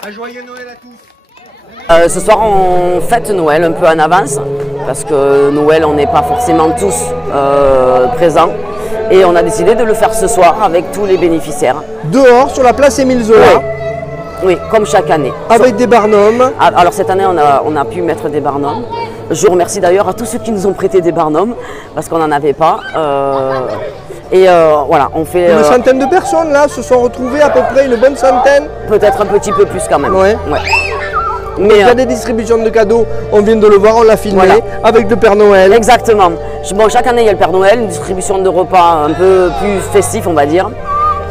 Un joyeux Noël à tous. Ce soir, on fête Noël un peu en avance, parce que Noël, on n'est pas forcément tous présents. Et on a décidé de le faire ce soir avec tous les bénéficiaires. Dehors, sur la place Émile Zola. Oui, comme chaque année. Avec des barnums. Alors cette année, on a pu mettre des barnums. Je remercie d'ailleurs à tous ceux qui nous ont prêté des barnums, parce qu'on n'en avait pas. Voilà, on fait... Une centaine de personnes là se sont retrouvées, à peu près une bonne centaine. Peut-être un petit peu plus quand même. Ouais. Mais il y a des distributions de cadeaux, on vient de le voir, on l'a filmé, voilà. Avec le Père Noël. Exactement. Bon, chaque année il y a le Père Noël, une distribution de repas un peu plus festif on va dire.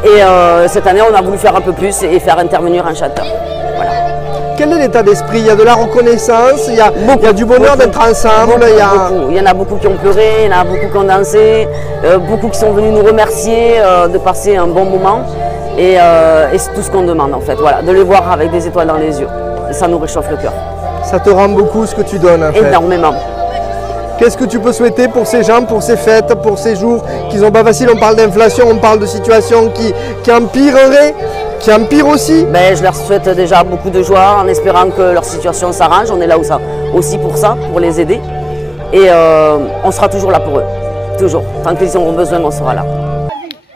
Et cette année on a voulu faire un peu plus et faire intervenir un chanteur. Voilà. Quel est l'état d'esprit? Il y a de la reconnaissance, il y a du bonheur d'être ensemble. Il y en a beaucoup qui ont pleuré, il y en a beaucoup qui ont dansé, beaucoup qui sont venus nous remercier de passer un bon moment. Et c'est tout ce qu'on demande en fait, voilà, de les voir avec des étoiles dans les yeux. Et ça nous réchauffe le cœur. Ça te rend beaucoup ce que tu donnes en fait. Énormément. Qu'est-ce que tu peux souhaiter pour ces gens, pour ces fêtes, pour ces jours qui sont pas faciles? On parle d'inflation, on parle de situations qui empireraient, qui empirent aussi. Ben, je leur souhaite déjà beaucoup de joie en espérant que leur situation s'arrange. On est là aussi pour ça, pour les aider. Et on sera toujours là pour eux. Toujours. Tant qu'ils auront besoin, on sera là.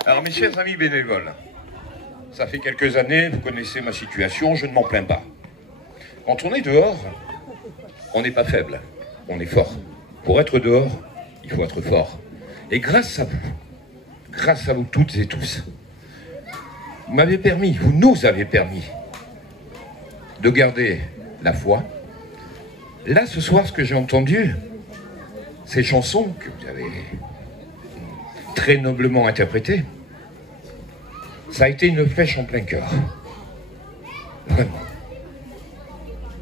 Alors mes chers amis bénévoles, ça fait quelques années, vous connaissez ma situation, je ne m'en plains pas. Quand on est dehors, on n'est pas faible, on est fort. Pour être dehors, il faut être fort. Et grâce à vous toutes et tous, vous m'avez permis, vous nous avez permis de garder la foi. Là, ce soir, ce que j'ai entendu, ces chansons que vous avez très noblement interprétées, ça a été une flèche en plein cœur. Vraiment.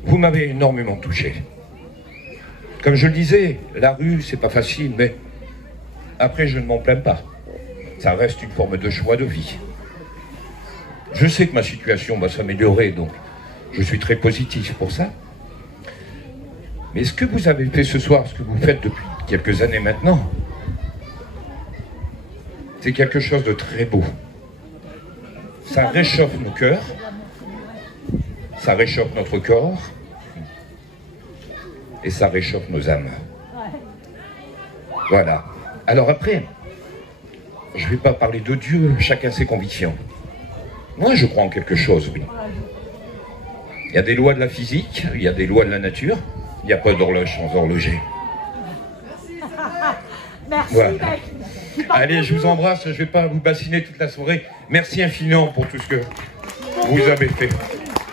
Vous m'avez énormément touché. Comme je le disais, la rue, c'est pas facile, mais après, je ne m'en plains pas. Ça reste une forme de choix de vie. Je sais que ma situation va s'améliorer, donc je suis très positif pour ça. Mais ce que vous avez fait ce soir, ce que vous faites depuis quelques années maintenant, c'est quelque chose de très beau. Ça réchauffe nos cœurs, ça réchauffe notre corps, et ça réchauffe nos âmes. Voilà. Alors après, je ne vais pas parler de Dieu, chacun ses convictions. Moi, je crois en quelque chose, oui. Il y a des lois de la physique, il y a des lois de la nature, il n'y a pas d'horloge sans horloger. Merci. Voilà. Allez, je vous embrasse, je ne vais pas vous bassiner toute la soirée. Merci infiniment pour tout ce que vous avez fait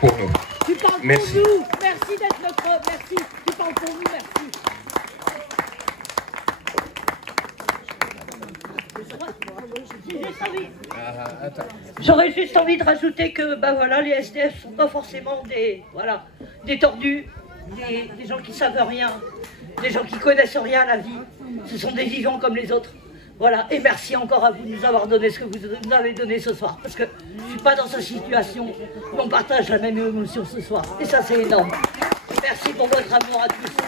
pour nous. Merci. Merci d'être notre... Merci. Tu parles pour nous, merci. J'aurais juste envie de rajouter que bah voilà, les SDF sont pas forcément des tordus, des gens qui savent rien, des gens qui connaissent rien à la vie. Ce sont des vivants comme les autres. Voilà, et merci encore à vous de nous avoir donné ce que vous nous avez donné ce soir. Parce que je ne suis pas dans sa situation, mais on partage la même émotion ce soir. Et ça, c'est énorme. Merci pour votre amour à tous.